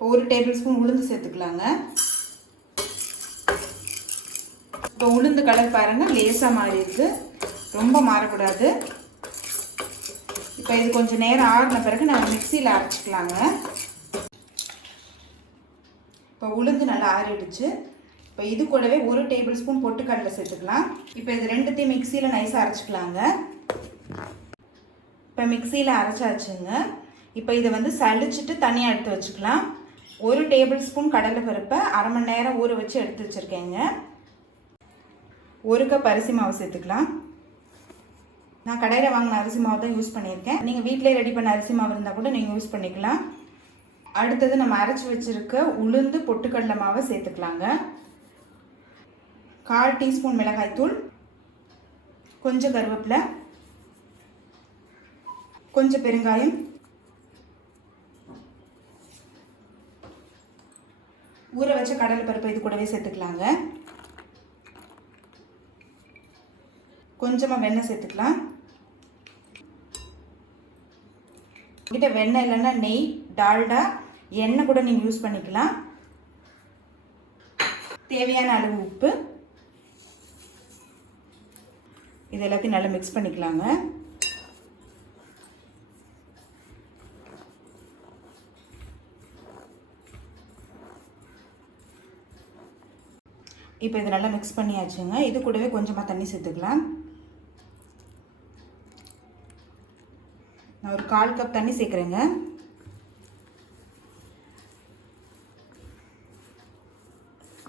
இப்போ 1 table spoon உளுந்து சேர்த்துக்கலாங்க. இப்போ உளுந்து கலர் பாருங்கள் லேசாக மாறிடுது, ரொம்ப மாறக்கூடாது. இப்போ இது கொஞ்சம் நேரம் ஆறின பிறகு நம்ம மிக்சியில் அரைச்சிக்கலாங்க. இப்போ உளுந்து நல்லா ஆறிடுச்சு. இப்போ இது கூடவே 1 டேபிள் ஸ்பூன் பொட்டுக்கடலை சேர்த்துக்கலாம். இப்போ இது ரெண்டுத்தையும் மிக்சியில் நைஸாக அரைச்சிக்கலாங்க. இப்போ மிக்சியில் அரைச்சாச்சுங்க. இப்போ இதை வந்து சளிச்சிட்டு தனியாக எடுத்து வச்சுக்கலாம். 1 டேபிள் ஸ்பூன் கடலைப்பருப்பை அரை மணி நேரம் ஊற வச்சு எடுத்து வச்சுருக்கேங்க. 1 கப் அரிசி மாவு சேர்த்துக்கலாம். நான் கடையில் வாங்கின அரிசி மாவு தான் யூஸ் பண்ணியிருக்கேன். நீங்கள் வீட்டிலே ரெடி பண்ண அரிசி மாவு இருந்தால் கூட நீங்கள் யூஸ் பண்ணிக்கலாம். அடுத்தது நம்ம அரைச்சி வச்சுருக்க உளுந்து பொட்டுக்கடலை மாவை சேர்த்துக்கலாங்க. 1/4 டீஸ்பூன் மிளகாய்த்தூள், கொஞ்சம் கருவேப்பிலை, கொஞ்சம் பெருங்காயம், ஊற வச்ச கடலை பருப்பு இது கூடவே சேர்த்துக்கலாங்க. கொஞ்சமாக வெண்ணெய் சேர்த்துக்கலாம். கிட்ட வெண்ணெய் இல்லைன்னா நெய், டால்டா, எண்ணெய் கூட நீங்கள் யூஸ் பண்ணிக்கலாம். தேவையான அளவு உப்பு, இது எல்லாத்தையும் நல்லா மிக்ஸ் பண்ணிக்கலாங்க. இப்போ இது நல்லா மிக்ஸ் பண்ணியாச்சுங்க. இது கூடவே கொஞ்சமாக தண்ணி சேர்த்துக்கலாம். நான் ஒரு 1/4 கப் தண்ணி சேர்க்குறேங்க.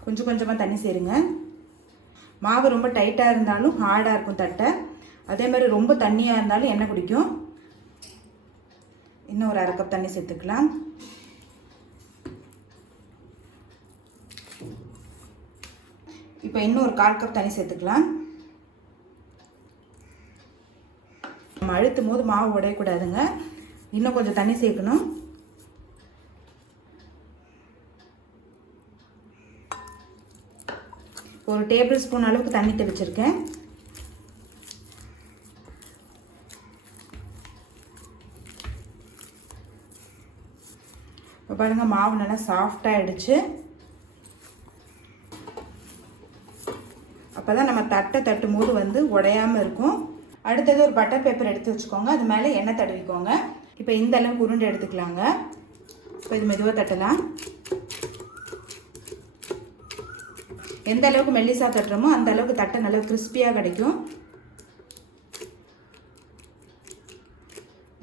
கொஞ்சம் கொஞ்சமாக தண்ணி சேருங்க. மாவு ரொம்ப டைட்டாக இருந்தாலும் ஹார்டாக இருக்கும் தட்டை, அதே மாதிரி ரொம்ப தண்ணியாக இருந்தாலும் எண்ணெய் குடிக்கும். இன்னும் ஒரு 1/2 கப் தண்ணி சேர்த்துக்கலாம். இப்போ இன்னும் ஒரு 1/4 கப் தண்ணி சேர்த்துக்கலாம். நம்ம அழுத்தும் போது மாவு உடையக்கூடாதுங்க, இன்னும் கொஞ்சம் தண்ணி சேர்க்கணும். ஒரு டேபிள் ஸ்பூன் அளவுக்கு தண்ணி தெளிச்சிருக்கேன். இப்போ பாருங்கள் மாவு நல்லா சாஃப்டாகிடுச்சு. அப்போ தான் நம்ம தட்டை தட்டும் போது வந்து உடையாமல் இருக்கும். அடுத்தது ஒரு பட்டர் பேப்பர் எடுத்து வச்சுக்கோங்க, அது மேலே எண்ணெய் தடவிக்கோங்க. இப்போ இந்த அளவுக்கு உருண்டை எடுத்துக்கலாங்க. இப்போ இது மெதுவாக தட்டலாம். எந்த அளவுக்கு மெல்லிசா தட்டுறோமோ அந்த அளவுக்கு தட்டை நல்லா கிறிஸ்பியாக கிடைக்கும்.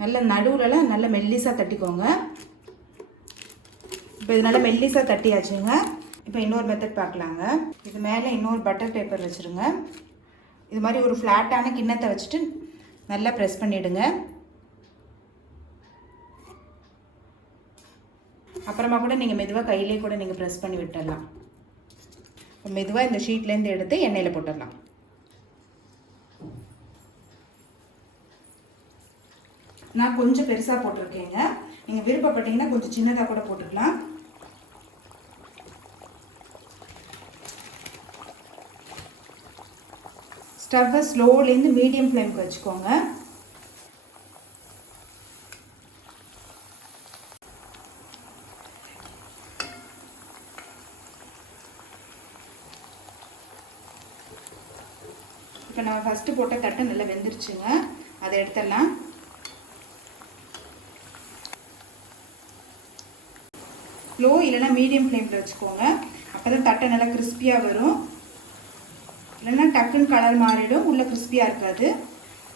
நல்ல நடுவுலலாம் நல்ல மெல்லிசா தட்டிக்கோங்க. இப்போ இது நல்லா மெல்லிசா தட்டியாச்சுங்க. இப்போ இன்னொரு மெத்தட் பார்க்கலாங்க. இது மேலே இன்னொரு பட்டர் பேப்பர் வச்சுருங்க. இது மாதிரி ஒரு ஃப்ளாட்டான கிண்ணத்தை வச்சுட்டு நல்லா ப்ரெஸ் பண்ணிவிடுங்க. அப்புறமா கூட நீங்கள் மெதுவாக கையிலே கூட நீங்கள் ப்ரெஸ் பண்ணி விட்டுடலாம். மெதுவாக இந்த ஷீட்லேருந்து எடுத்து எண்ணெயில் போட்டுடலாம். நான் கொஞ்சம் பெருசாக போட்டிருக்கேங்க, நீங்கள் விருப்பப்பட்டீங்கன்னா கொஞ்சம் சின்னதாக கூட போட்டுக்கலாம். ஸ்டவ்வை ஸ்லோலேருந்து மீடியம் ஃப்ளேமுக்கு வச்சுக்கோங்க. இப்போ நான் ஃபஸ்ட்டு போட்ட தட்டை நல்லா வெந்துருச்சுங்க, அதை எடுத்துடலாம். லோ இல்லைன்னா மீடியம் ஃப்ளேமில் வச்சுக்கோங்க, அப்போ தான் தட்டை நல்லா கிறிஸ்பியாக வரும். இல்லைன்னா டக்குன்னு கலர் மாறிடும், உள்ளே கிறிஸ்பியாக இருக்காது.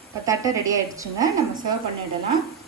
இப்போ தட்டை ரெடி ஆகிடுச்சுங்க, நம்ம சர்வ் பண்ணிடலாம்.